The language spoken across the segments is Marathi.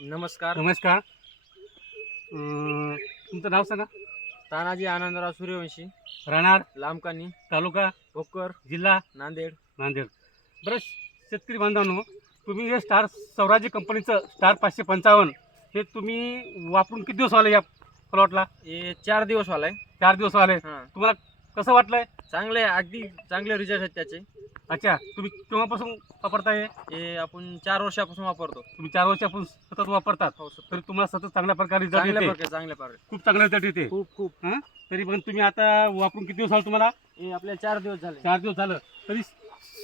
नमस्कार. नमस्कार. तुमचं नाव सांगा. तानाजी आनंदराव सूर्यवंशी, राहणार लांबकानी, तालुका भोकर, जिल्हा नांदेड. नांदेड. बरं, शेतकरी बांधवांनो, तुम्ही हे स्टार स्वराज्य कंपनीचं स्टार 555 हे तुम्ही वापरून किती दिवस आले या प्लॉटला? हे 4 दिवस वालाय. 4 दिवस आले. हां, तुम्हाला कसं वाटलंय? चांगले अगदी चांगले रिझल्ट आहेत त्याचे. अच्छा, तुम्ही केव्हापासून वापरताय? हे आपण 4 वर्षापासून वापरतो. तुम्ही 4 वर्षापासून सतत वापरतात, हो सर. तरी तुम्हाला सतत चांगल्या प्रकारे रिझल्ट येते. चांगल्या प्रकारे. खूप चांगला रिझल्ट येते. खूप. हां, तरी पण तुम्ही आता वापरून किती दिवस आले तुम्हाला? हे आपल्या 4 दिवस झाले. 4 दिवस झालं. तरी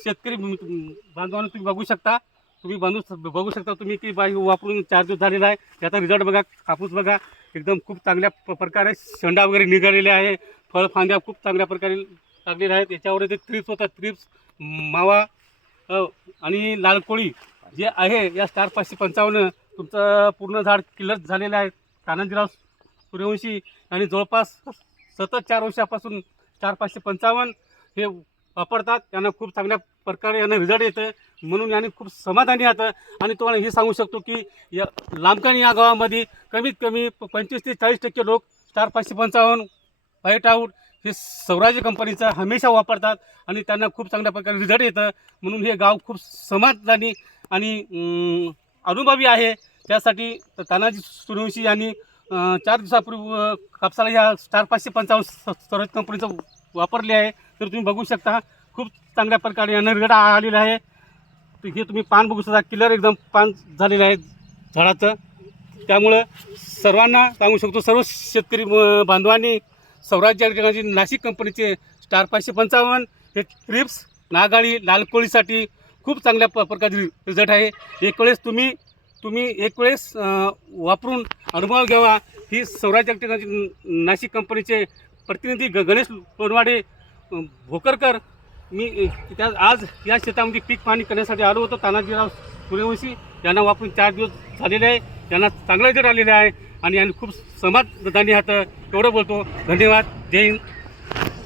शेतकरी बांधवांनो तुम्ही बघू शकता. बघू शकता तुम्ही की बाई वापरून 4 दिवस झालेला आहे. त्याचा रिझल्ट बघा. कापूस बघा, एकदम खूप चांगल्या प्रकारे शेंडा वगैरे निघालेले आहे. फळफांद्या खूप चांगल्या प्रकारे लागलेल्या आहेत. याच्यावर ते थ्रिप्स होतात. थ्रिप्स, मावा आणि लाल कोळी जे आहे या स्टार 555 तुमचं पूर्ण झाड किल्लर झालेलं आहे. तानाजीराव सूर्यवंशी आणि जवळपास सतत 4 वर्षापासून स्टार 555 हे वापरतात. त्यांना खूप चांगल्या प्रकारे यांना रिझल्ट येतं, म्हणून यांनी खूप समाधानी येतं. आणि तुम्हाला हे सांगू शकतो की या लांबकानी या गावामध्ये कमीत कमी 25 ते 40% लोक स्टार 555 व्हाईट आऊट हे स्वराज्य कंपनीचं हमेशा वापरतात आणि त्यांना खूप चांगल्या प्रकारे रिझल्ट येतं. म्हणून हे गाव खूप समाधानी आणि अनुभवी आहे. त्यासाठी तानाजी सूर्यवंशी यांनी 4 दिवसापूर्वी कापसाला ह्या स्टार 555 स्वराज्य कंपनीचं वापरले आहे. तर तुम्ही बघू शकता खूप चांगल्या प्रकारे यांना रिझल्ट आलेला आहे. हे तुम्ही पान बघू शकता. किलर एकदम पान झालेलं आहे झाडाचं. त्यामुळं सर्वांना सांगू शकतो, सर्व शेतकरी बांधवांनी स्वराज्य नाशिक कंपनीचे स्टार 555 हे ट्रिप्स, नागाळी, लाल कोळीसाठी खूप चांगल्या प्रकारचे रिझल्ट आहे. एक वेळेस तुम्ही एक वेळेस वापरून अनुभव घ्यावा. ही स्वराज्य नाशिक कंपनीचे प्रतिनिधी गणेश लोणवाडे भोकरकर. मी त्या आज या शेतामध्ये पीक पाहणी करण्यासाठी आलो होतो. तानाजीराव सूर्यवंशी यांना वापरून 4 दिवस झालेले आहे. यांना चांगला रिझल्ट आलेला आहे आणि यांनी खूप समाधानी आहात. एवढं बोलतो. धन्यवाद. जय हिंद.